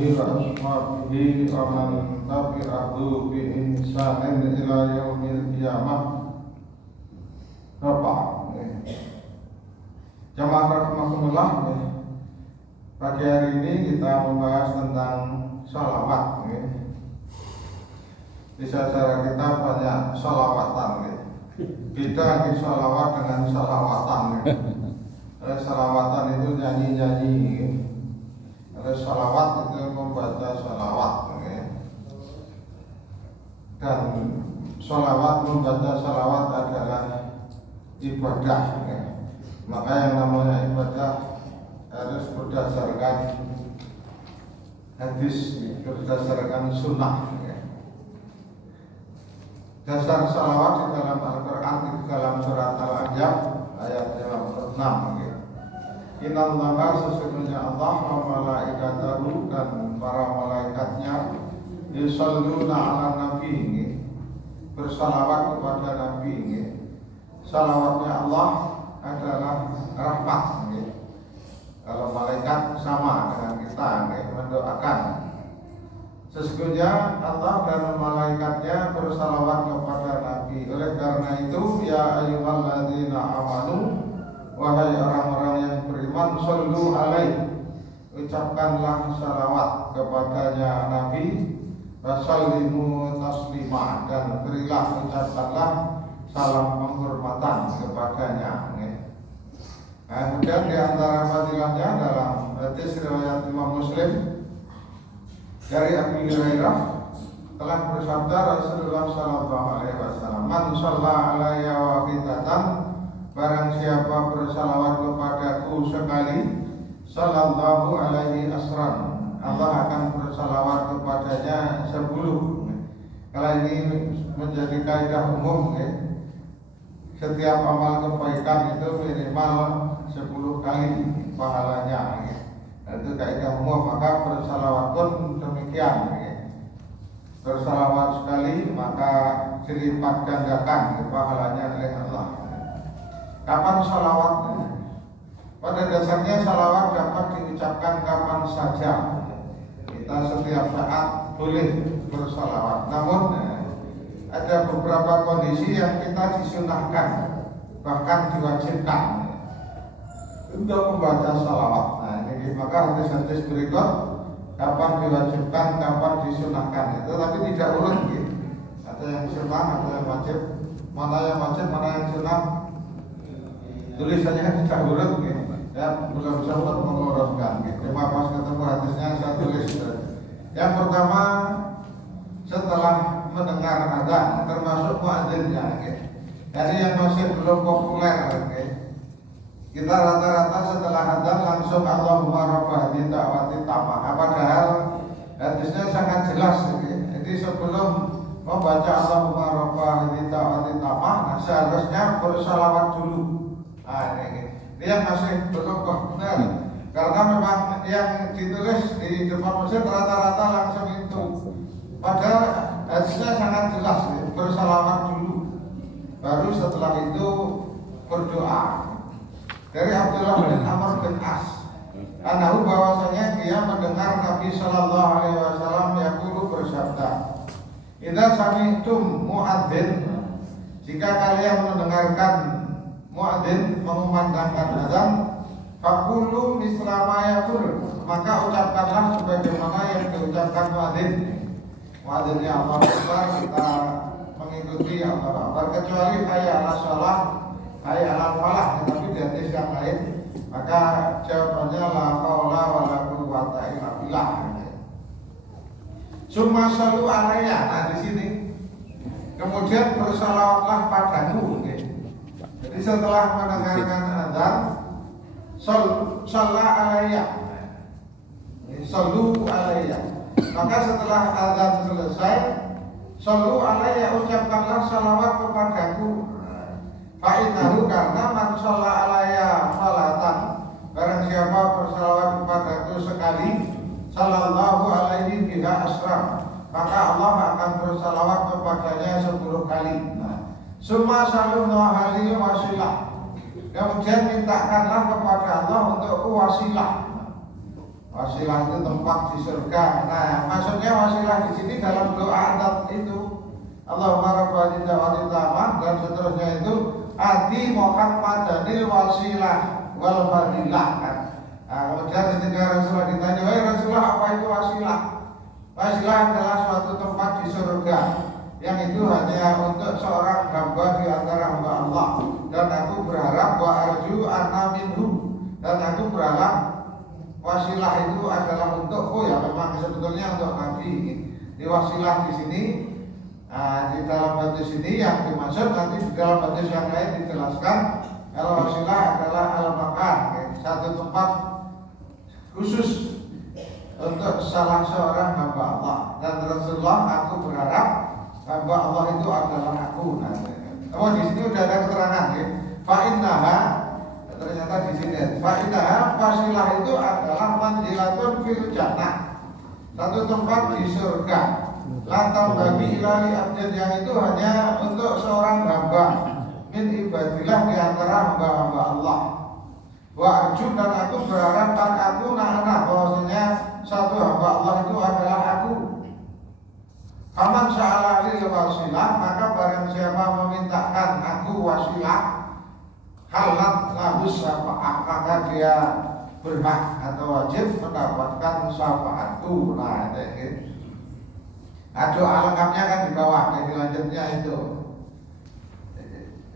alihi wa ashabihi wa man tabi'ahu bi ihsanin ila yaumil qiyamah. Bapak, jamaah rahimakumullah, pagi hari ini kita membahas tentang sholawat. Di sejarah kita banyak sholawatan. Beda di sholawat dengan sholawatan. Sholawatan itu nyanyi-nyanyi. Sholawat itu membaca sholawat. Dan sholawat membaca sholawat adalah ibadah. Maka yang namanya ibadah harus berdasarkan hadis, berdasarkan sunnah. Dasar sholawat di dalam Al-Quran, di dalam surat Al-An'am ayat 56. Innallaha, sesungguhnya Allah wa malaikatahu, dan para malaikatnya, yusholluna ala nabi, bersalawat kepada Nabi. Salawatnya Allah adalah rahmat. Kalau malaikat sama dengan kita mendoakan. Sesungguhnya Allah dan malaikatnya bersalawat kepada Nabi. Oleh karena itu, ya ayyuhalladzina amanu, wahai orang-orang yang beriman, shollu alaihi, ucapkanlah salawat kepadanya Nabi, wasallimu taslima, dan berilah, ucapkanlah salam penghormatan kepadanya. Kemudian di antara fadilahnya dalam hadis riwayat Imam Muslim dari Abu Hurairah telah bersabda Rasulullah sallallahu alaihi wasallam, "Man shalla alayya wahidatan, barang siapa bersalawat kepadaku sekali, sallallahu alaihi asran, Allah akan bersalawat kepadanya 10." Kalau ini menjadi kaidah umum, setiap amal kebaikan itu minimal 10 kali pahalanya. Itu kaidah umum. Maka bersalawat pun demikian. Bersalawat sekali maka dilipat gandakan pahalanya oleh Allah. Kapan salawatnya? Pada dasarnya salawat dapat diucapkan kapan saja. Kita setiap saat boleh bersalawat. Namun ada beberapa kondisi yang kita disunahkan, bahkan diwajibkan untuk membaca salawat. Nah, ini maka hadis-hadis berikut kapan diwajibkan, kapan disunahkan itu, tapi tidak urut. Ada yang sunah, ada yang wajib. Mana yang wajib, mana yang sunah, tulisannya tidak urut. Ya, belum sempat mengurutkan. Cuma pas ketemu hadisnya saya tulis. Yang pertama, setelah mendengar adzan, termasuk muadzinnya. Jadi yang masih belum populer, kita rata-rata setelah adzan langsung Allahumma rabba hadhihi da'wati tammah. Padahal hadisnya sangat jelas. Jadi sebelum membaca Allahumma rabba hadhihi da'wati tammah, seharusnya bersalawat dulu. Nah, ini yang masih belum populer. Karena memang yang ditulis di depan masjid rata-rata langsung itu. Padahal hadisnya sangat jelas, bersalawat dulu, baru setelah itu berdoa. Dari Abdullah bin Amr bin As, anahu, bahwasanya dia mendengar Nabi Shallallahu Alaihi Wasallam yaqulu, bersabda, "Idza sami'tum muadzin, jika kalian mendengarkan muadzin mengumandangkan azan, faqulu misla ma yaqul, maka ucapkanlah sebagaimana yang diucapkan muadzin." Muadzinnya Allah Akbar, kita mengikuti Allah Akbar, kecuali hayya 'alas shalah, hayya 'alal falah, tetapi di hadis yang lain maka jawabannya la haula wala quwwata illa billah. Summa shallu alayya, nah di sini kemudian bersalawatlah padaku. Jadi setelah mendengarkan azan, shalla alayya, shallu alayya. Maka setelah azan selesai, shallu alayya, ucapkanlah salawat kepadaku. Fa'innahu, karena man shalla alayya salatan, barang siapa bersalawat kepadaku sekali, sallallahu alaihi biha asram, maka Allah akan bersalawat kepadanya 10 kali. Summa sallu alaihi wasilah, kemudian mintakanlah kepada Allah untuk wasilah. Wasilah itu tempat di surga. Nah, maksudnya wasilah di sini dalam doa adat itu Allahumma rabbana da'wati tamah dan seterusnya itu adi Muhammadanil wasilah wal fadilah. Nah, kemudian ketika Rasulullah ditanya, "Wahai Rasulullah, apa itu wasilah?" Wasilah adalah suatu tempat di surga yang itu hanya untuk seorang hamba di antara hamba Allah, dan aku berharap wa arju anna minhu, dan aku berharap wasilah itu adalah untukku, ya memang sebetulnya untuk Nabi. Di wasilah di sini, di dalam hadis ini yang dimaksud, nanti di dalam hadis yang lain dijelaskan kalau wasilah adalah al-makan, satu tempat khusus untuk salah seorang hamba Allah. Dan Rasulullah, aku berharap hamba Allah itu adalah aku. Oh, di sini udah ada keterangan ya. Fa'innaha, ternyata di sini fa'innaha, wasilah itu adalah manzilatun fil jannah, satu tempat di surga. Lantam bagi ilali abdin, yang itu hanya untuk seorang hamba min ibadillah di antara hamba-hamba Allah. Wa arju, dan aku berharap kan aku na'ana, bahwasanya satu hamba Allah itu adalah aku. Faman sya'ala lil wasilah, maka barang siapa memintakan aku wasilah, halat lahu syafa'ah, maka dia berhak atau wajib mendapatkan syafaatku. Nah, itu. Doa lengkapnya kan di bawah, di lanjutnya itu.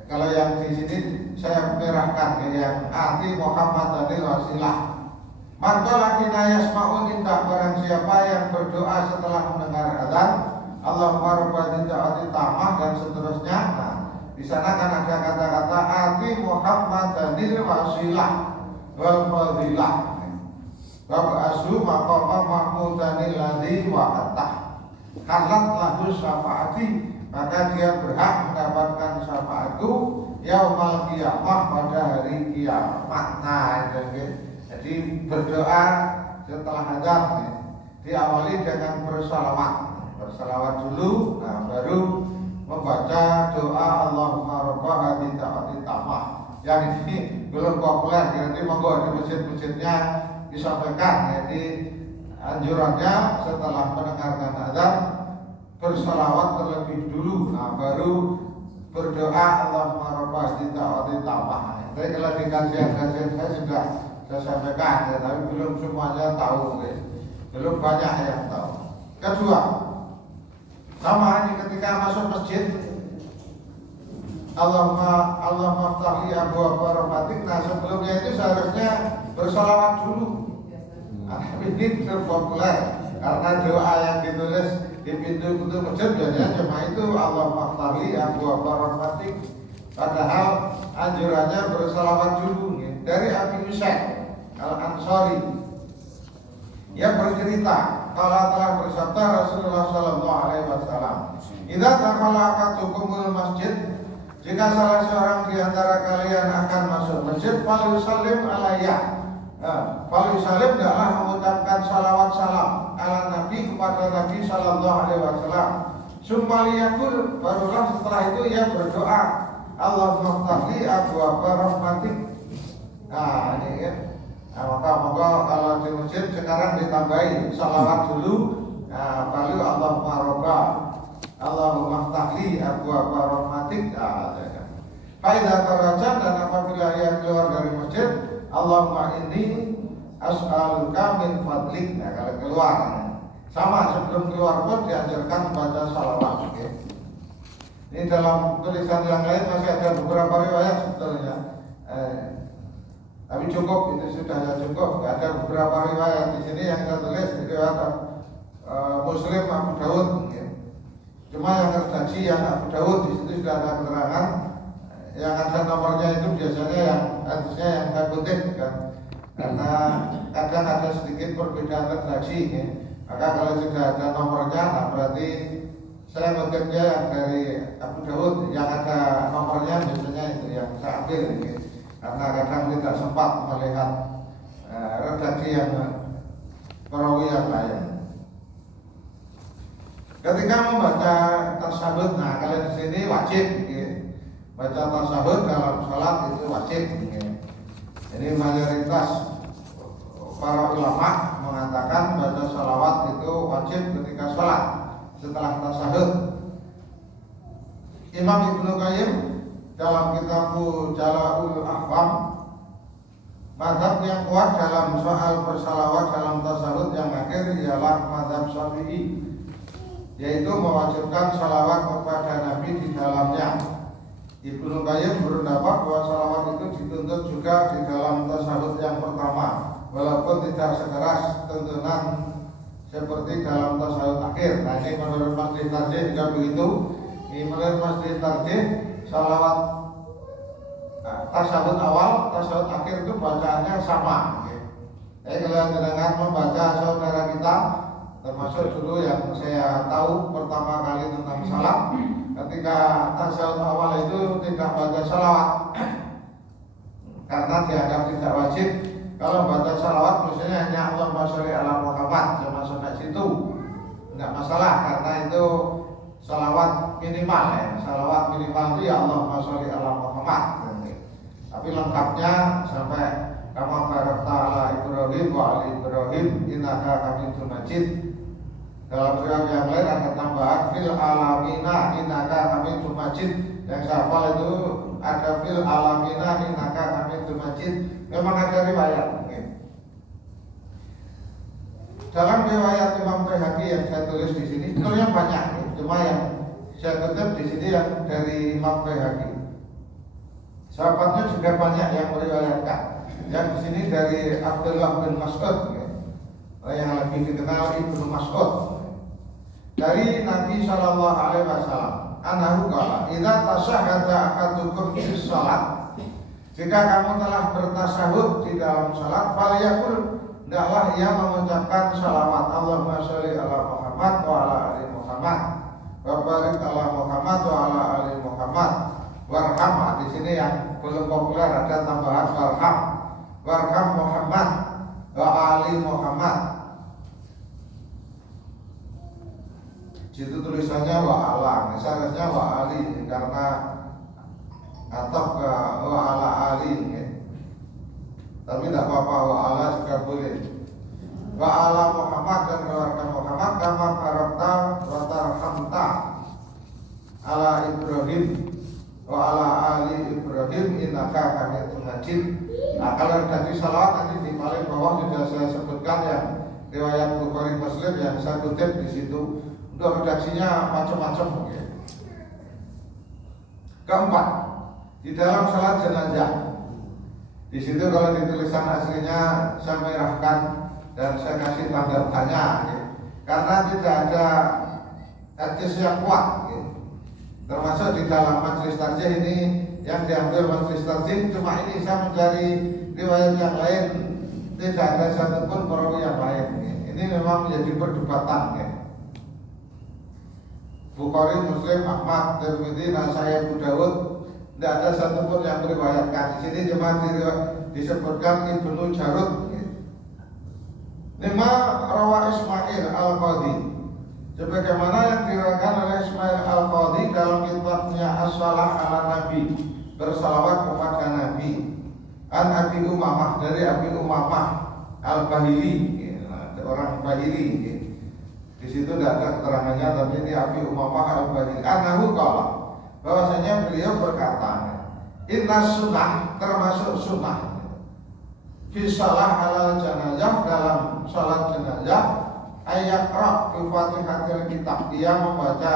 Kalau yang di sini saya merahkan yang ati Muhammadanil wasilah. Man qala hina yasma'u, tidak barang siapa yang berdoa setelah mendengar azan, Allahumma rabbana da'wati tamah dan seterusnya. Nah, di sana kan ada kata-kata ati Muhammadanil wasilah wal fadilah. Wa ba'asu maqama mahmudanil ladzi wa'atah. Halat lahu syafaati, maka dia berhak mendapatkan syafaatku yaumal qiyamah, pada hari kiamat. Nah, jadi berdoa setelah azan diawali dengan bersalawat dulu, nah baru membaca doa Allahumma rabbana da'wati tamah. Yang ini belum populer, jadi monggo di masjid-masjidnya disampaikan. Jadi anjurannya setelah mendengarkan azan bersalawat terlebih dulu, nah baru berdoa Allahumma rabbana da'wati tamah. Jadi kalau di kajian-kajian saya sudah saya sampaikan, ya, tapi belum semuanya tahu, ya. Belum banyak yang tahu. Kedua, sama ketika masuk masjid, Allahumma ftahli abwaaba rahmatik. Nah, sebelumnya itu seharusnya bersalawat dulu. Ini terpopuler karena doa yang ditulis di pintu-pintu masjid biasanya cuma itu, Allahumma ftahli abwaaba rahmatik. Padahal anjurannya bersalawat dulu, ya. Dari Abi Musa Al-Ansari, ia bercerita kalau telah bersabda Rasulullah Sallallahu Alaihi Wasallam, "Idza dakhala ahadakumul masjid," jika salah seorang di antara kalian akan masuk masjid, falyusallim alayya, falyusallim, adalah mengucapkan salawat salam ala Nabi, kepada Nabi Sallallahu Alaihi Wasallam. Summaliyakul, barulah setelah itu ia berdoa, Allahumma ftahli abwaaba rahmatik. Nah, ini ya. Nah, maka kalau di masjid sekarang ditambahi salawat dulu. Nah, baru Allahumma rabbana, Allahumma ftahli abwaaba rahmatik. Faidah tarajan, dan apabila ia keluar dari masjid, Allahumma inni as'aluka min fadlik. Nah, kalau keluar sama, sebelum keluar pun diajarkan baca salawat. Okay. Ini dalam tulisan yang lain masih ada beberapa riwayat sebetulnya. Tapi cukup, itu sudah cukup. Ada beberapa riwayat di sini yang saya tulis, riwayat Muslim Abu Daud. Ya. Cuma yang redaksi yang Abu Daud di situ sudah ada keterangan. Yang ada nomornya itu biasanya yang hadisnya yang saya kutip, kan? Karena kadang ada sedikit perbedaan redaksi. Ya. Maka kalau sudah ada nomornya, nah berarti saya kutipnya yang dari Abu Daud, yang ada nomornya biasanya itu yang saya ambil. Ya. Karena kadang tidak sempat melihat redaksi yang perawi yang lain. Ketika membaca tasyahud, nah kalau di sini wajib, gitu. Baca tasyahud dalam salat itu wajib. Gitu. Ini mayoritas para ulama mengatakan baca salawat itu wajib ketika sholat setelah tasyahud. Imam Ibnu Qayyim dalam kitab Jala'ul Afham, mazhab yang kuat dalam soal bersalawat dalam tasyahud yang akhir ialah mazhab Syafi'i, yaitu mewajibkan salawat kepada Nabi di dalamnya. Ibnu Qayyim berpendapat bahwa salawat itu dituntut juga di dalam tasyahud yang pertama, walaupun tidak sekeras tuntunan seperti dalam tasyahud akhir. Nah, ini menurut Masjid Tarjih juga begitu. Ini menurut Masjid Tarjih, salawat tasyahud awal, tasyahud akhir itu bacaannya sama. Kalau dengan membaca saudara kita, termasuk dulu yang saya tahu pertama kali tentang salat, ketika tasyahud awal itu tidak baca salawat karena dianggap tidak wajib. Kalau baca salawat misalnya hanya Allahumma sholli ala Muhammad, cuma sampai situ tidak masalah, karena itu salawat minimal ya. Salawat minimal itu ya Allahumma sholli ala Muhammad. Tapi lengkapnya sampai kama barakta ala Ibrahim wa ali Ibrahim innaka hamidum majid. Dalam riwayat yang lain ada tambahan fil alamina innaka hamidum majid. Yang saya hafal itu ada fil alamina innaka hamidum majid. Memang ada riwayat. Dalam riwayat Imam Baihaqi yang saya tulis di sini, sebetulnya banyak, cuma yang saya kutip di sini yang dari Imam Baihaqi. Sahabatnya juga banyak yang meriwayatkan. Yang di sini dari Abdullah bin Mas'ud, yang lebih dikenal Ibnu Mas'ud. Dari Nabi Shallallahu Alaihi Wasallam, anahu qala, idza tasyahhada ahadukum fi shalat, jika kamu telah bertasyahud di dalam salat, falyaqul, hendaklah ia mengucapkan salawat Allahumma sholli ala Muhammad wa ala ali Muhammad wa barik ala Muhammad wa ala ali Muhammad warham. Di sini yang belum populer ada tambahan warham Muhammad wa ali Muhammad. Situ tulisannya wa ala, misalnya wa ali karena atau ke wa ala ali ya. Tapi tidak apa-apa, wa ala juga boleh. Wa ala Muhammad dan keluarga Muhammad kama barakta wa tarhamta ala Ibrahim wa ala ali Ibrahim innaka hamidum majid. Nah, kalau dari salawat nanti di paling bawah sudah saya sebutkan yang riwayat Bukhari Muslim yang saya kutip di situ. Untuk redaksinya macam-macam. Keempat, di dalam salat jenazah. Di situ kalau di tulisan aslinya saya merahkan dan saya kasih tanda tanya, karena tidak ada hadis yang kuat. Termasuk di dalam Majelis Tarjih ini yang diambil Majelis Tarjih, cuma ini saya mencari riwayat yang lain, tidak ada satupun perawi yang lain. Ini memang menjadi perdebatan. Bukhari, Muslim, Ahmad, Tirmidzi, Nasai, Abu Dawud, tidak ada satupun yang meriwayatkan. Di sini cuma disebutkan Ibnu Jarud. Lima rawa Ismail Al-Qadhi, sebagaimana yang diriwayatkan oleh Ismail Al-Qadhi dalam kitabnya As-Salah ala Nabi, bersalawat kepada Nabi. An Abi Umamah, dari Abi Umamah Al-Bahili, orang Bahili. Di situ tidak ada keterangannya, tapi ini Abi Umamah Al-Bahili. Anahu qala, bahwasanya beliau berkata, inna sunnah, termasuk sunnah fi shalah alal janazah, dalam salat jenazah, ayat rak fi Fatihatil kitab, dia membaca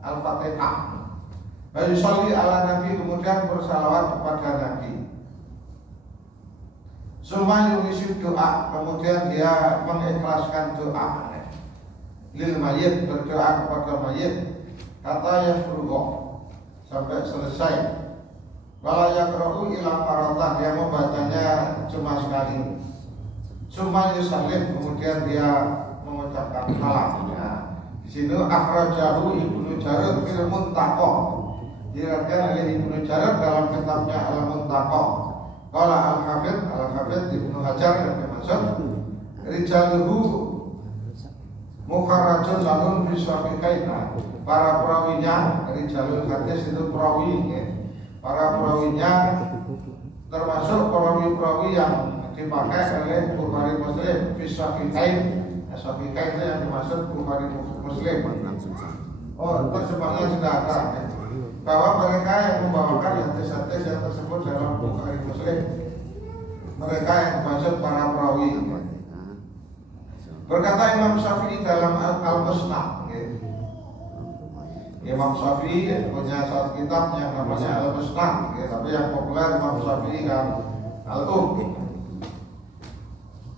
Al-Fatihah. Bayu sholli ala Nabi, kemudian bersalawat kepada Nabi. Suma yulisib doa, kemudian dia mengikhlaskan doa lil mayit, berdoa kepada mayit, kata yang berdoa sampai selesai. Wala yaqra'u ila maratan, dia membacanya cuma sekali. Suma yusallim, kemudian dia mengucapkan salam. Di sini akhrajahu Ibnu Jarud fil Muntaqa, diriwayatkan oleh Ibnu Jarud dalam kitabnya Al-Muntaqa. Qala Al-Hafidz Ibnu Hajar yang dimaksud rijaluhu mukharrajun lahum biswafiqaina, para perawinya, rijalul hadis itu perawi ya. Para perawinya termasuk perawi-perawi yang dipakai oleh Bukhari Muslim Fisahikain. Fisahikain itu yang dimaksud Bukhari Muslim. Oh, terjemahnya sudah ada bahwa mereka yang membawakan hadis-hadis yang tersebut dalam Bukhari Muslim, mereka yang dimaksud para perawi. Berkata Imam Syafi'i dalam Al-Musnad, Imam Syafi'i punya satu kitab yang namanya Al-Musnad, tapi yang populer Imam Syafi'i kan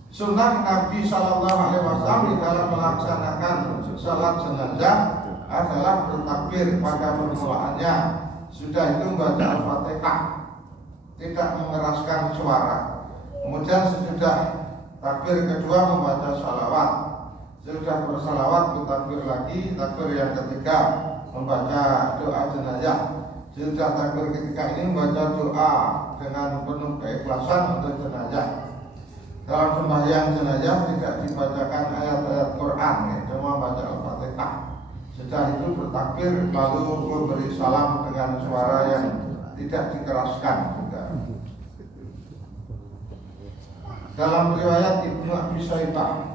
Sunnah Nabi Sallallahu Alaihi Wasallam di dalam melaksanakan salat jenazah adalah bertakbir pada permulaannya. Sudah itu membaca Al-Fatihah, tidak mengeraskan suara. Kemudian sesudah takbir kedua membaca salawat. Sudah bersalawat bertakbir lagi. Takbir yang ketiga membaca doa jenazah. Sudah takbir ketiga ini membaca doa dengan penuh keikhlasan untuk jenazah. Dalam sembahyang jenazah tidak dibacakan ayat-ayat Quran, cuma baca Al-Fatihah. Setelah itu bertakbir lalu memberi salam dengan suara yang tidak dikeraskan juga. Dalam riwayat Ibnu Abi Syaibah,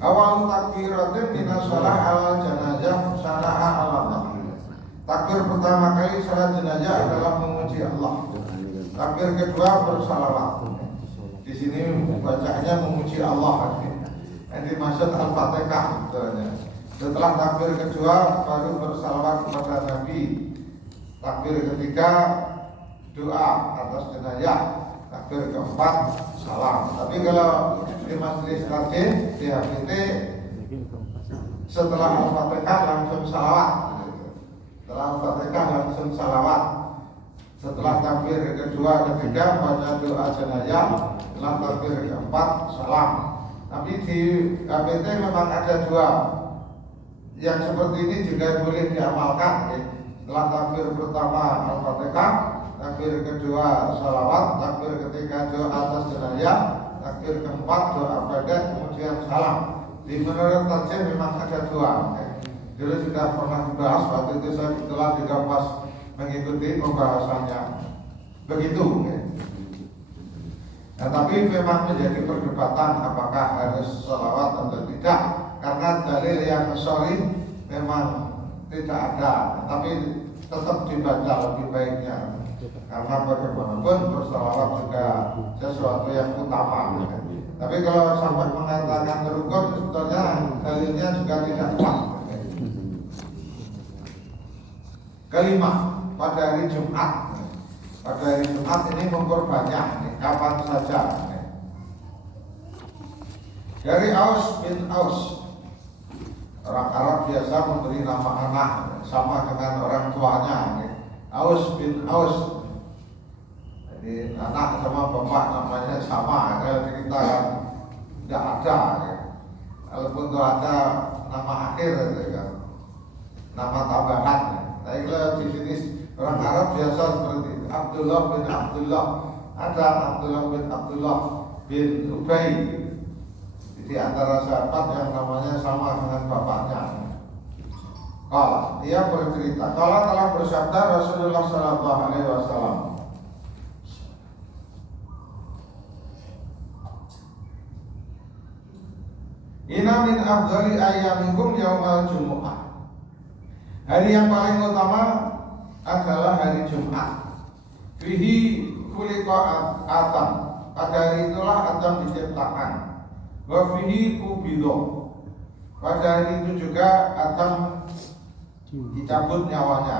awal takbiratin minas shalah ala janazah sana'a Allah. Takbir pertama kali salat jenazah adalah memuji Allah. Takbir kedua bersalawat. Di sini bacaannya memuji Allah. Yang dimaksud Al-Fatihah. Setelah takbir kedua baru bersalawat kepada Nabi. Takbir ketiga doa atas jenazah. Takbir keempat salam. Tapi kalau di majelis taklim di HPT setelah Al-Fatihah langsung salawat. Setelah Al-Fatihah langsung salawat. Setelah takbir kedua ketiga baca doa jenazah. Setelah takbir keempat salam. Tapi di HPT memang ada dua yang seperti ini juga boleh diamalkan. Setelah takbir pertama Al-Fatihah, takbir kedua salawat, takbir ketiga doa atas jenazah, takbir keempat doa pendek, kemudian salam. Di menurut tajam memang ada dua. Dulu sudah pernah dibahas, waktu itu saya kebetulan juga pas mengikuti pembahasannya. Begitu. Nah, tapi memang menjadi perdebatan apakah harus salawat atau tidak, karena dalil yang sahih memang tidak ada, tapi tetap dibaca lebih baiknya. Karena bagaimanapun bersalawat juga sesuatu yang utama. Tapi kalau sampai mengatakan rukun, sebetulnya dalilnya juga tidak kuat. Kelima, pada hari Jumat. Pada hari Jumat ini memperbanyak, kapan saja. Dari Aus bin Aus, orang Arab biasa memberi nama anak sama dengan orang tuanya. Aus bin Aus. Jadi anak sama bapak namanya sama. Kalau di kita kan tidak ada. Kalaupun itu ada nama akhir, nama tambahan. Tapi kalau di sini orang Arab biasa seperti itu. Abdullah bin Abdullah. Ada Abdullah bin Abdullah bin Ubay. Jadi antara sahabat yang namanya sama dengan bapaknya. Kalau dia bercerita, kalau telah bersabda Rasulullah Sallallahu Alaihi Wasallam, Inna min afdali ayyamikum yaumal jumu'ah. Hari yang paling utama adalah hari Jumat. Fihi khuliqa Adam. Pada hari itulah Adam diciptakan. Wa fihi kubidho. Pada hari itu juga Adam dicabut nyawanya.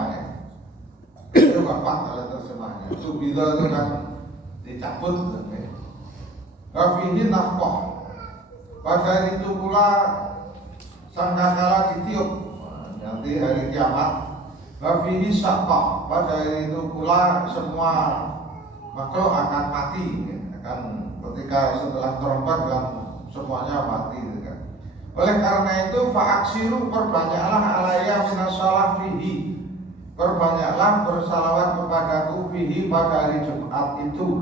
Itu bapak kalau terjemahnya. Kubidho itu kan dicabut. Wa fihi nafqah. Pada hari itu pula sangkakala ditiup. Nanti hari kiamat. Wafihi syaqah. Pada hari itu pula semua makhluk akan mati. Akan ketika setelah trompet kan semuanya mati. Oleh karena itu fa'aksiru, perbanyaklah alaiya minas shalah fihi. Perbanyaklah bersalawat kepadaku fihi pada hari Jumat itu.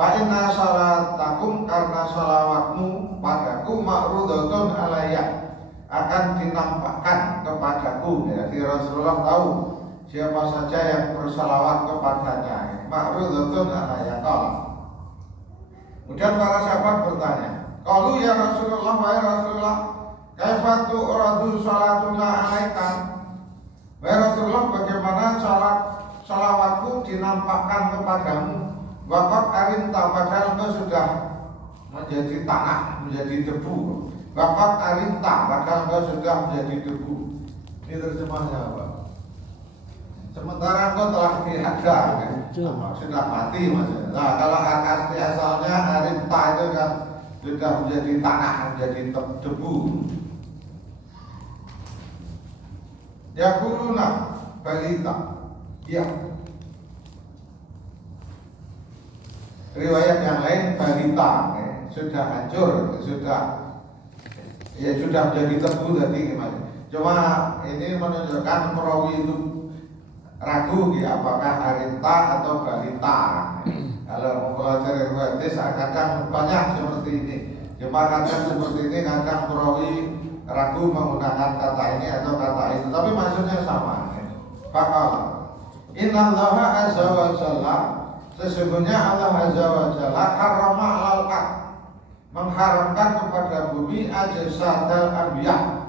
Fa'inna salatakum, karena salawatmu padaku ma'rudatun alaiya, akan dinampakkan kepadaku. Jadi Rasulullah tahu siapa saja yang bersalawat kepadanya. Ma'rudatun alaiya. Kemudian para sahabat bertanya, "Qalu ya Rasulullah, wahai Rasulullah, kaifa tu'radu salatuna 'alaika?" Wahai Rasulullah, bagaimana salawatku dinampakkan kepadamu? Waqad arinta, padahal engkau sudah menjadi tanah, menjadi debu. Waqad arinta, padahal engkau sudah menjadi debu. Ini terjemahnya apa? Sementara engkau telah tiada, sudah mati maksudnya. Nah, kalau asli asalnya arinta itu kan sudah menjadi tanah, menjadi debu. Yaquluna balita, ya. Riwayat yang lain balita, sudah hancur, sudah menjadi tebu tadi gimana? Cuma ini menunjukkan perawi itu ragu ya, apakah arinta atau balita. Kalau mempelajari riwayat kadang banyak seperti ini. Cuma kadang seperti ini, kadang perawi ragu menggunakan kata ini atau kata itu, tapi maksudnya sama. Fakal innallaha azza wa jalla, sesungguhnya Allah azza wa jalla harrama 'alal ard, mengharamkan kepada bumi ajsadal anbiya.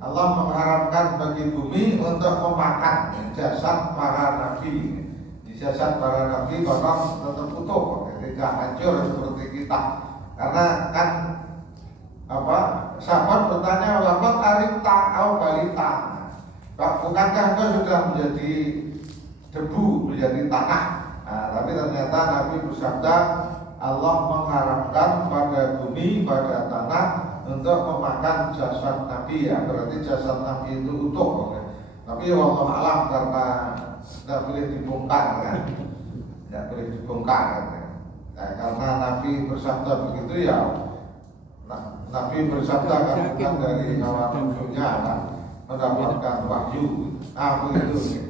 Allah mengharamkan bagi bumi untuk memakan jasad para nabi. Jasad para nabi bakal tetap utuh, tidak hancur seperti kita. Karena kan sahabat bertanya, "Waqad arinta au balita?" Bukankah engkau sudah menjadi debu, menjadi tanah? Nah, tapi ternyata Nabi bersabda, Allah mengharamkan pada bumi, pada tanah untuk memakan jasad Nabi, ya. Berarti jasad Nabi itu utuh. Tapi wallahu a'lam, karena tidak boleh dibongkar kan? Tidak boleh dibongkar kan? Nah, karena Nabi bersabda begitu ya. Nabi bersabda kan bukan dari hawa nafsunya kan, mendapatkan wahyu. Begitu.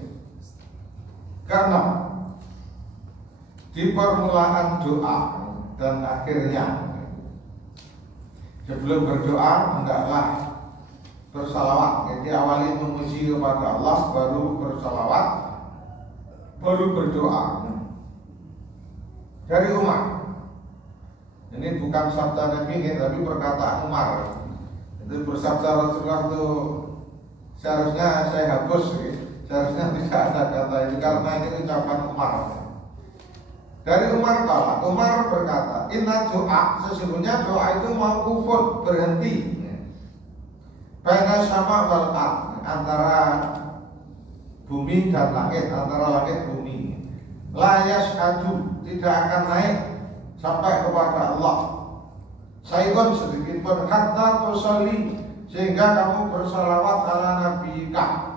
Karena di permulaan doa dan akhirnya sebelum berdoa hendaklah bersalawat. Jadi awali memuji kepada Allah, baru bersalawat, baru berdoa. Dari Umar. Ini bukan sabda Nabi, tapi perkataan Umar. Itu bersabda Rasulullah itu seharusnya saya hapus, seharusnya tidak ada kata itu karena ini ucapan Umar. Dari Umar kala, Umar berkata, "Inna doa, sesungguhnya doa itu mau kufur, berhenti. Baina sama wal ard, antara bumi dan langit, antara langit bumi. La yas'adu, tidak akan naik sampai kepada Allah. Sayyidun sedikit pun hatta tusalli, sehingga kamu bersalawat ala nabiyika,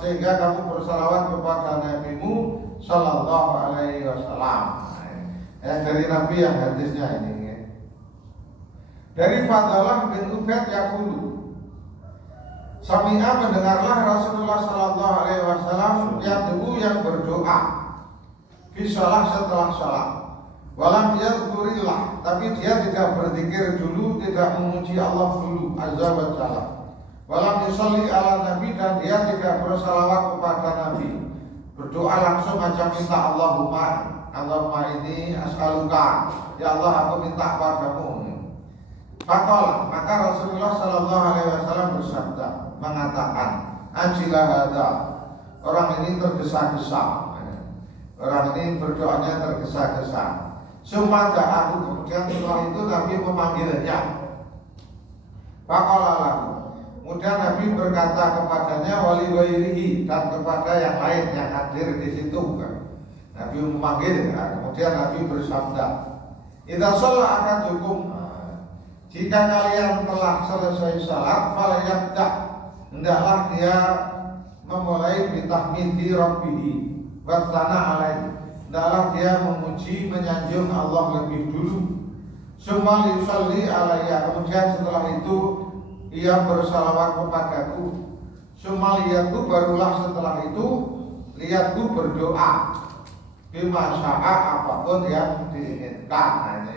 sehingga kamu bersalawat kepada nabimu sallallahu alaihi wasallam." Dari Nabi yang hadisnya ini. Dari Fadalah bin Ubaid yaqulu, Sami'a mendengarlah Rasulullah sallallahu alaihi wasallam yang berdoa fi shalah, setelah salat. Walam yadzurillah, tapi dia tidak berzikir dulu, tidak memuji Allah dulu azza wa jalla. Walam yusalli ala nabi, dan dia tidak bersalawat kepada nabi. Berdoa langsung macam minta Allahumma ini as'aluka, ya Allah aku minta padamu. Faqala, maka Rasulullah sallallahu alaihi wasallam bersabda, mengatakan, "Ajilah hadza." Orang ini tergesa-gesa. Orang ini berdoanya tergesa-gesa. Sumada aku, kemudian setelah itu Nabi memanggilnya. Faqala lahu, kemudian Nabi berkata kepadanya, wali ghairihi, dan kepada yang lain yang hadir di situ. Nabi memanggil, kemudian Nabi bersabda, "Idza shalla ahadukum," jika kalian telah selesai salat, falyabda, hendaklah dia memulai bitahmidi rabbihi wa tsana alaihi, hendaklah dia memuji menyanjung Allah lebih dulu. Summa yusalli alayya, kemudian setelah itu ia bersalawat kepadaku. Summa liyatu, barulah setelah itu liyatu berdoa bima sya'a, apapun yang diinginkan.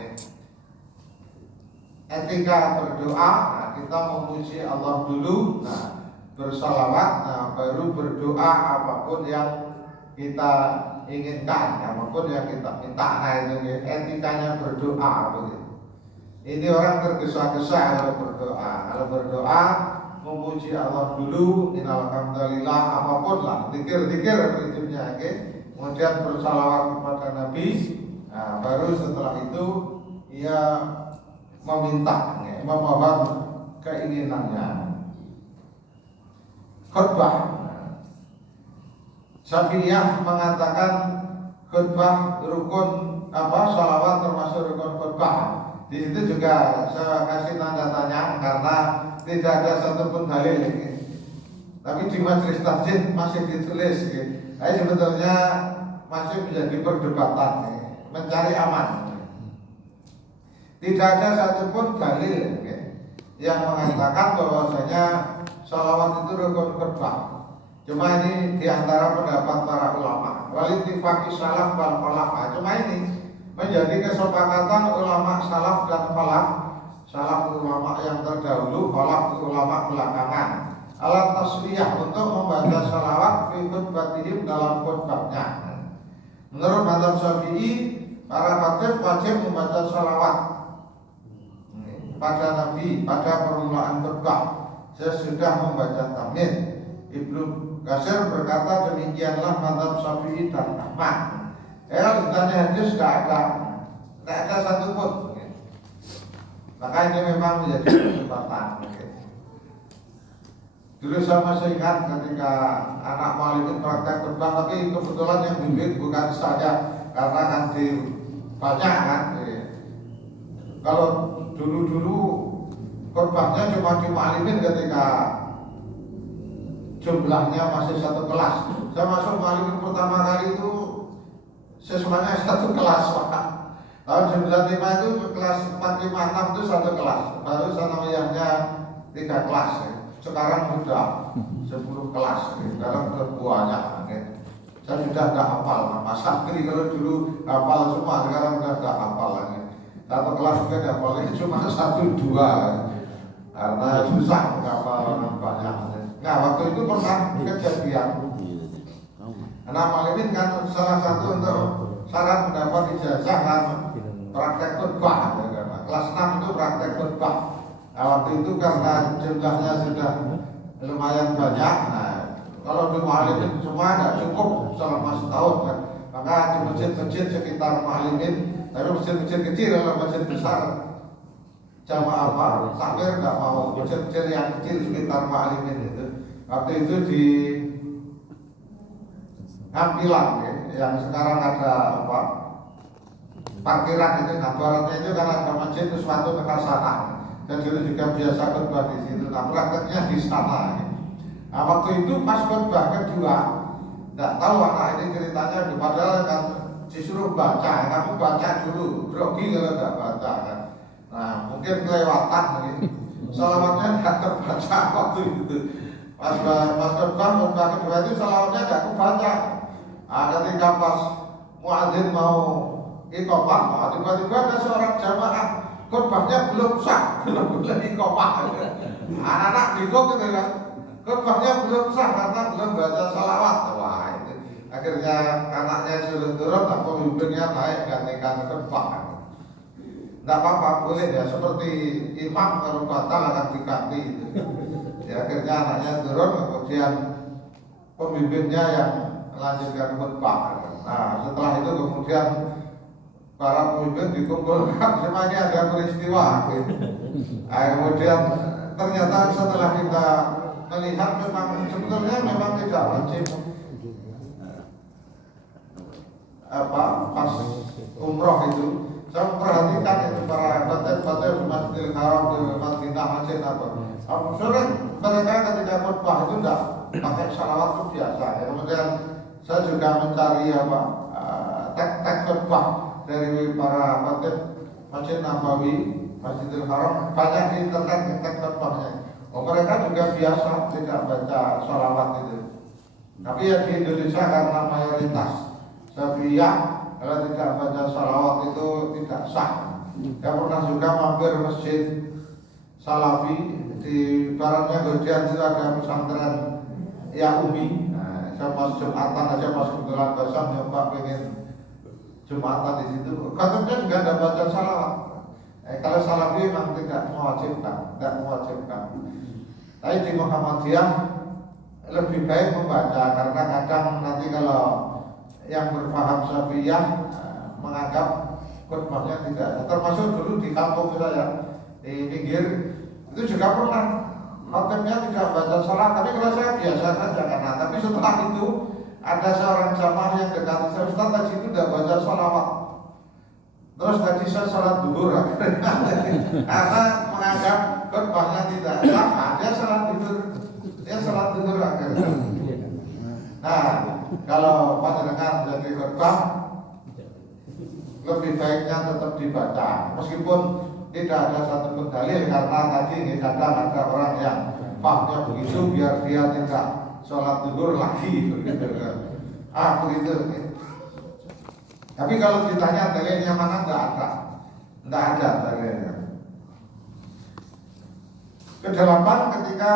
Etika berdoa, kita memuji Allah dulu, bersalawat, baru berdoa apapun yang kita inginkan, apapun yang kita minta. Nah itu etikanya berdoa begitu. Ini orang tergesa-gesa kalau berdoa. Kalau berdoa memuji Allah dulu, innalhamdulillah, apapun lah, zikir-zikir prinsipnya, kemudian bersalawat kepada Nabi. Nah, baru setelah itu ia meminta, memohon keinginannya. Khutbah. Syafi'iyah mengatakan khutbah rukun salawat termasuk rukun khutbah. Di situ juga saya kasih tanda tanya karena tidak ada satupun dalil ini. Tapi di majelis takjid masih ditulis. Tapi sebetulnya masih menjadi perdebatan, mencari aman. Tidak ada satupun dalil yang mengatakan bahwasanya salawat itu rukun khutbah. Cuma ini diantara pendapat para ulama. Walittifaqi salaf wal khalaf. Cuma ini menjadi kesepakatan ulama salaf dan khalaf. Salaf ulama yang terdahulu, khalaf ulama belakangan. Alat taswiyah untuk membaca salawat fi khutbatihim dalam khutbahnya. Menurut mazhab Syafi'i, para khatib wajib membaca salawat pada Nabi pada permulaan khutbah sesudah membaca tamyin. Ibnu Katsir berkata demikianlah mazhab Syafi'i dan Ahmad. Ditanya hadis tidak ada satupun. Maka ini memang menjadi perdebatan. Dulu saya masih ingat ketika anak Malik praktek khutbah, tapi kebetulan yang bimbing bukan saya karena kan di banyak kan. Kalau dulu khutbahnya cuma dimalimin ketika jumlahnya masih satu kelas. Saya masuk malimin pertama kali itu siswanya satu kelas, Pak. Tahun 95 itu kelas 4, 5, 6 itu satu kelas. Baru sanawiyahnya 3 kelas. Sekarang sudah 10 kelas. Dalam banyak. Saya sudah tidak hafal nama santri. Kalau dulu hafal semua, sekarang sudah tidak hafal lagi. Satu kelas juga tidak hafal, cuma 1, 2. Karena susah hafal banyak. Nah, waktu itu pernah kejadian. Anak Malimin kan salah satu untuk syarat mendapat ijazah kan praktek khutbah. Kelas 6 itu praktek khutbah. Nah, waktu itu karena jumlahnya sudah lumayan banyak. Nah, kalau di Malimin semua tidak cukup selama setahun kan. Maka di masjid-masjid sekitar Malimin, tapi masjid-masjid kecil, kalau masjid besar jamaah takmir nggak mau. Masjid-masjid yang kecil sekitar Malimin itu waktu itu di Ngampilan yang sekarang ada parkiran itu, nah baratnya itu karena ada masjid itu suatu kekhasanan dan dulu juga biasa khutbah di situ. Nah prakteknya di sana. Nah waktu itu pas khutbah kedua, nggak tahu anak ini ceritanya, padahal kan disuruh baca, kamu baca dulu, grogi kalau nggak baca kan. Nah mungkin kelewatan nih, salawatnya nggak terbaca waktu itu. Pas khutbah kedua itu salawatnya nggak kebaca. Ketika pas muadzin mau iqamah, tiba-tiba ada seorang jamaah khutbahnya belum sah, belum iqamah. Anak-anak bingung gitu kan, khutbahnya belum sah karena belum baca salawat. Wah itu akhirnya anaknya suruh turun, pemimpinnya naik gantikan khutbah. Tidak apa-apa, boleh ya, seperti imam kalau batal akan diganti itu. Ya, akhirnya anaknya turun, kemudian pemimpinnya yang melanjutkan khutbah. Nah setelah itu kemudian para pemimpin dikumpulkan, semuanya ada peristiwa. Kemudian ternyata setelah kita melihat memang sebetulnya memang tidak wajib pas umroh itu. Saya perhatikan itu para batin-batin di Masjidil Haram, di Madinah, Masjid apa. Sore mereka ketika khutbah itu tidak pakai salawat itu biasa. Kemudian saya juga mencari teks khutbah dari para batin Masjid Nabawi, Masjidil Haram, banyak di internet teks khutbahnya. Mereka juga biasa tidak baca salawat itu. Tapi ya di Indonesia karena mayoritas Syafi'iyah, kalau tidak baca salawat itu tidak sah. Saya pernah juga mampir masjid Salafi di baratnya Godian itu ada pesantren Yaumi. Nah, Saya pas Jumatan aja pas kebetulan besok nyoba pengen Jumatan di situ. Katanya juga ada baca salawat. Kalau Salafi memang tidak mewajibkan. Tapi di Muhammadiyah lebih baik membaca karena kadang nanti kalau yang berpaham Syafi'iyah menganggap khutbahnya tidak. Termasuk dulu di kampung saya di pinggir itu juga pernah khotibnya tidak baca salat, tapi kalau saya biasa saja karena. Tapi setelah itu ada seorang jamaah yang dekat saya, Ustaz tadi itu tidak baca sholawat. Terus tadi saya sholat duhur karena menganggap khutbahnya tidak sama, dia sholat duhur akhirnya. Nah, kalau panjenengan jadi khutbah lebih baiknya tetap dibaca, meskipun tidak ada satupun dalil karena tadi kadang ada orang yang pahamnya begitu biar dia tidak sholat duhur lagi begitu. Begitu. Tapi kalau ditanya dalilnya mana, tidak ada dalilnya. Kedelapan, ketika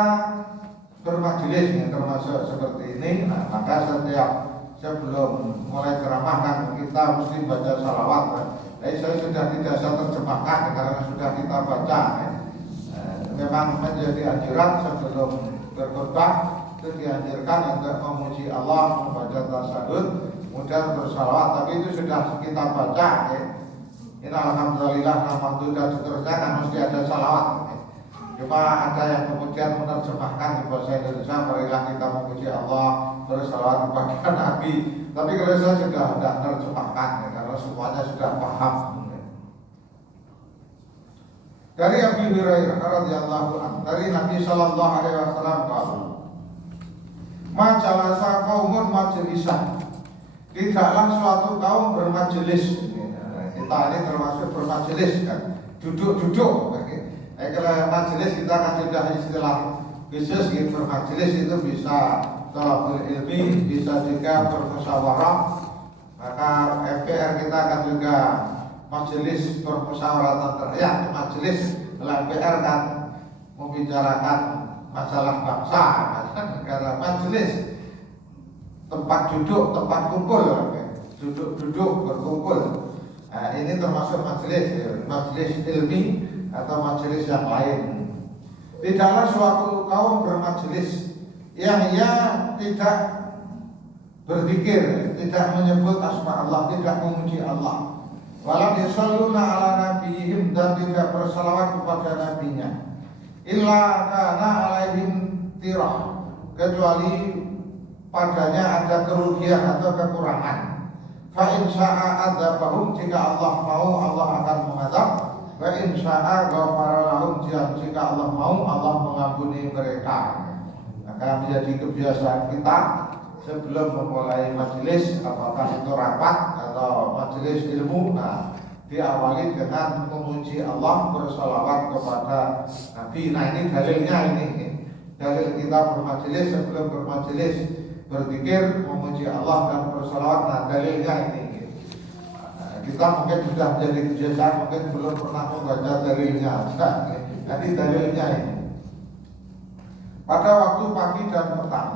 bermajelis termasuk seperti ini, maka setiap sebelum mulai ceramah kan kita mesti baca salawat. Saya sudah tidak saya terjemahkan karena sudah kita baca. Memang menjadi anjuran sebelum berkhutbah itu dianjurkan untuk memuji Allah, membaca tasyahud, kemudian bersalawat. Tapi itu sudah kita baca. Ini alhamdulillah, alhamdulillah dan seterusnya kan mesti ada salawat. Cuma ada yang kemudian menerjemahkan di bahasa Indonesia, marilah kita memuji Allah, bersalawat kepada Nabi. Tapi kalau saya sudah tidak menerjemahkan karena semuanya sudah paham. Dari Abu Hurairah radhiyallahu anhu, dari Nabi sallallahu alaihi wasallam qala, "Ma jalasa qaumun majlisan." Tidaklah suatu kaum bermajelis. Kita ini termasuk bermajelis kan, duduk-duduk. Kalau majelis kita kan sudah istilah khusus gitu, bermajelis itu bisa thalabul ilmi, bisa juga bermusyawarah. Maka MPR kita kan juga majelis permusyawaratan rakyat. Majelis MPR kan membicarakan masalah bangsa, negara. Majelis tempat duduk, tempat kumpul, duduk berkumpul. Nah, ini termasuk majelis ilmi atau majelis yang lain. Tidaklah suatu kaum bermajelis yang ia tidak berzikir, tidak menyebut asma Allah, tidak memuji Allah. Walam yusalluna ala nabiyihim, dan tidak bersalawat kepada nabinya. Illa kana alaihim tirah, kecuali padanya ada kerugian atau kekurangan. Fa in syaa adzabahum, jika Allah mau Allah akan mengadab. Wa in syaa ghafara lahum, jika Allah mau Allah mengampuni mereka. Maka menjadi kebiasaan kita sebelum memulai majelis, apakah itu rapat atau majelis ilmu, diawali dengan memuji Allah, bersalawat kepada Nabi. Nah, ini dalilnya ini. Dalil kita bermajelis, sebelum bermajelis berzikir, memuji Allah dan bersalawat. Nah, dalilnya ini. Kita mungkin sudah menjadi kebiasaan, mungkin belum pernah membaca dalilnya. Jadi dalilnya ini. Pada waktu pagi dan petang.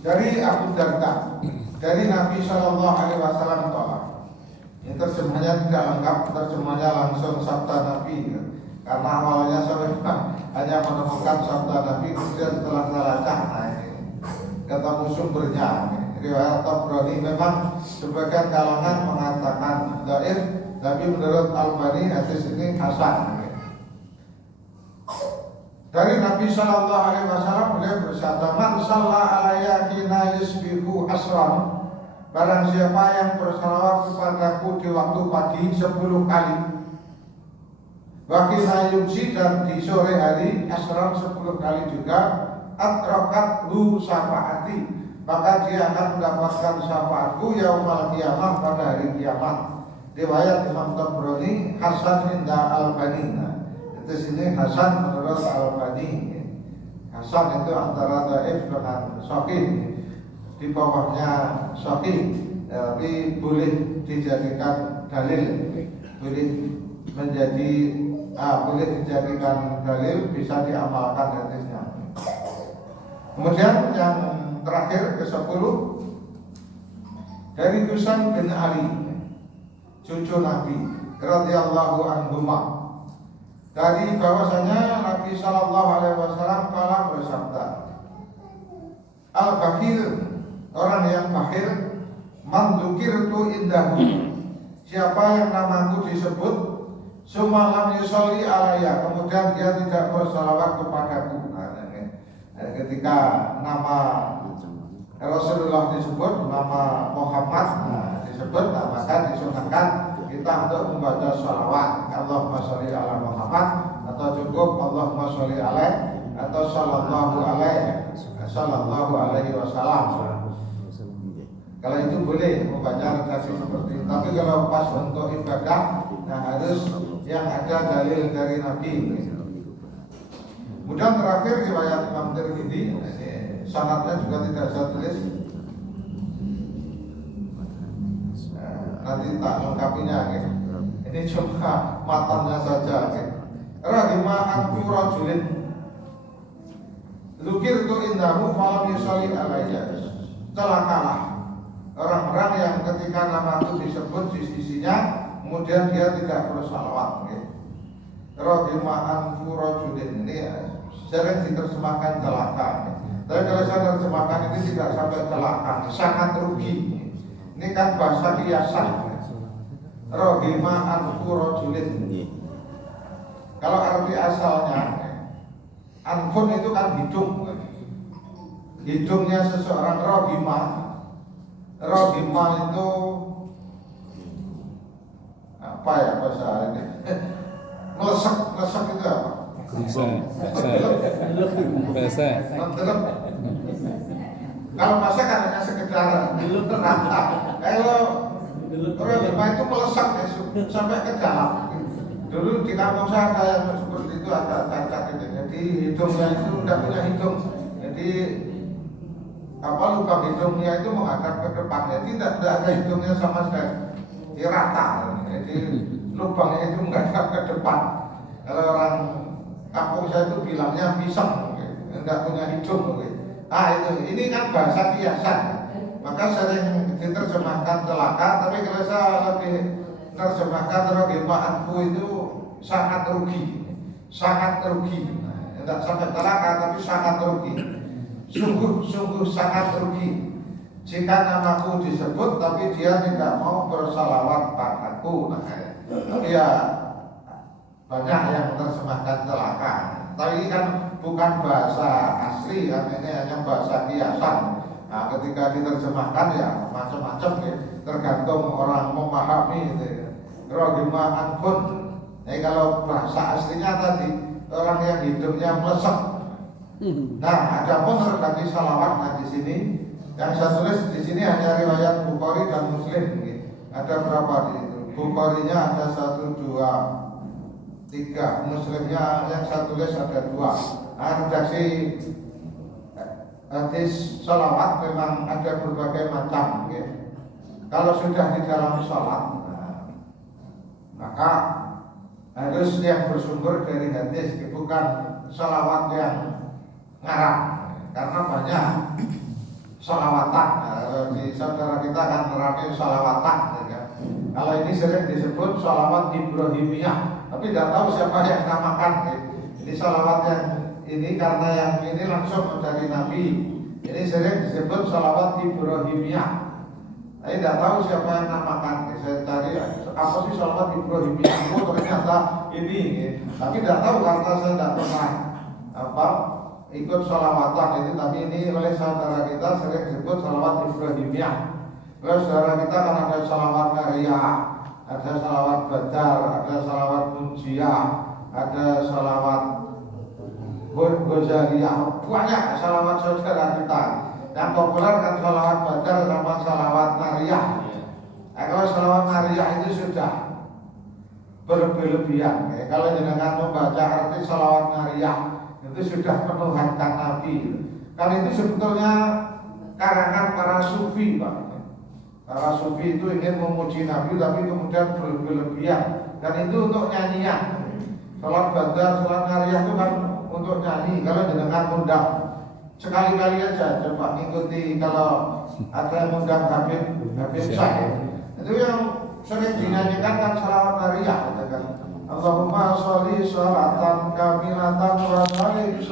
Dari Abu Darda, dari Nabi Shallallahu Alaihi Wasallam tolak. Ini terjemahnya tidak lengkap, terjemahnya langsung sabda Nabi. Karena awalnya saya hanya menemukan sabda Nabi, kemudian setelah saya lacak, ini ketemu sumbernya. Riwayat Tabrani, memang sebagian kalangan mengatakan dhaif, tapi menurut Albani hadis ini hasan. Dari Nabi Sallallahu Alaihi Wasallam beliau bersabda, "Man shalla alayya hina yusbihu asran." Barang siapa yang bersalawat kepadaku di waktu pagi 10 kali, wa hina yumsi, dan di sore hari asran 10 kali juga, atrakat lu syafaati, maka dia akan mendapatkan syafaatku yaumal qiyamah, pada hari kiamat. Riwayat Imam Tabrani, hasan inda Albani. Di sini hasan menurut Albani. Hasan itu antara dhaif dengan shahih, di bawahnya shahih, tapi boleh dijadikan dalil, boleh dijadikan dalil, bisa diamalkan hadisnya. Kemudian yang terakhir ke-10 dari Husain bin Ali, cucu Nabi radhiyallahu anhuma, dari bahwasanya Nabi sallallahu alaihi wasallam telah bersabda, al-bakhil, orang yang bakhil, man dzukirtu indahu, siapa yang namaku disebut sumalam yusolli alaiya, kemudian dia tidak bersalawat kepadaku. Ketika nama Rasulullah disebut, nama Muhammad disebut, maka disunahkan kita untuk membaca sholawat, Allahumma sholli ala Muhammad, atau cukup Allahumma sholli alaih, atau sallallahu alaihi wasallam. Kalau itu boleh membaca redaksi seperti itu. Tapi kalau pas untuk ibadah, harus yang ada dalil dari Nabi. Kemudian terakhir riwayat Imam Tirmidzi, sanadnya juga tidak saya tulis. Nanti tak lengkapinya, ini cuma matanya saja. Rahimah rajulin dzukirtu indahu falam yusolli alayya, celakalah orang-orang yang ketika nama itu disebut di sisinya, kemudian dia tidak bersalawat. Rahimah rajulin ini sering diterjemahkan celaka. Tapi kalau saya terjemahkan ini tidak sampai celaka, sangat rugi. Ini kan bahasa kiasan. Rahimah rajulin. Kalau arti asalnya, anfun itu kan hidung. Hidungnya seseorang. Rahimah itu apa ya bahasa ini? Ngelesek itu apa? Bahasa. Kalau masa kan hanya sekedar rata. Kalau rahimah itu melesek sampai ke dalam. Dulu di kampung saya ada yang seperti itu, ada cacat itu. Jadi hidungnya itu tidak punya hidung. Jadi lubang hidungnya itu menghadap ke depan. Jadi tidak ada hidungnya sama sekali, rata. Jadi lubangnya itu menghadap ke depan. Kalau orang kampung saya itu bilangnya pisang, tidak punya hidung. Ini kan bahasa kiasan. Maka sering diterjemahkan celaka, tapi kalau saya lebih terjemahkan rahimahku itu sangat rugi. Tidak sampai celaka, tapi sangat rugi. Sungguh sangat rugi jika namaku disebut tapi dia tidak mau bersalawat padaku. Tapi ya banyak yang terjemahkan celaka. Tapi ini kan bukan bahasa asli, kan ini hanya bahasa kiasan. Nah, ketika diterjemahkan ya macam-macam ya, tergantung orang memahami. Rahimah anfun. Jadi kalau bahasa aslinya tadi orang yang hidupnya melesek. Nah, adapun redaksi salawat di sini yang saya tulis di sini hanya riwayat Bukhari dan Muslim. Ada berapa di situ? Bukharinya ada 1, 2, 3. Muslimnya yang saya tulis ada 2. Nah, redaksi hadis salawat memang ada berbagai macam. Kalau sudah di dalam salat, maka harus yang bersumber dari hadis, bukan salawat yang ngarang, karena banyak salawatan. Di saudara kita kan nerapin salawatan, ya. Kalau ini sering disebut salawat Ibrahimiyah, tapi tidak tahu siapa yang namakan. Ini salawat yang ini karena yang ini langsung dari Nabi. Ini sering disebut salawat Ibrahimiyah. Tapi tidak tahu siapa yang namakan. Saya cari apa sih salawat Ibrahimiyah. Ternyata ini, tapi tidak tahu karena saya tidak pernah ikut salawatan ini, tapi ini oleh saudara kita sering disebut salawat Ibrahimiyah. Oleh saudara kita kan ada salawat Nariyah, ada salawat Badar, ada salawat Munjiyah, ada salawat Ghazaliyah, banyak salawat saudara kita. Yang populer kan salawat Badar sama salawat Nariyah. Nah, kalau salawat Nariyah itu sudah berlebihan. Kalau dengan membaca arti salawat Nariyah itu sudah menuhankan Nabi. Karena itu sebetulnya karangan para sufi, Pak. Para sufi itu ingin memuji Nabi tapi kemudian berlebihan. Dan itu untuk nyanyian. Salat Badar, salat Nariyah itu kan untuk nyanyi. Kalau dengan undang sekali-kali aja coba ngikuti kalau ada yang undang Habib Syahid itu yang sering dinyanyikan kan salawat nariyah kan. Allahumma sholli sholatan kamilatan wa sallim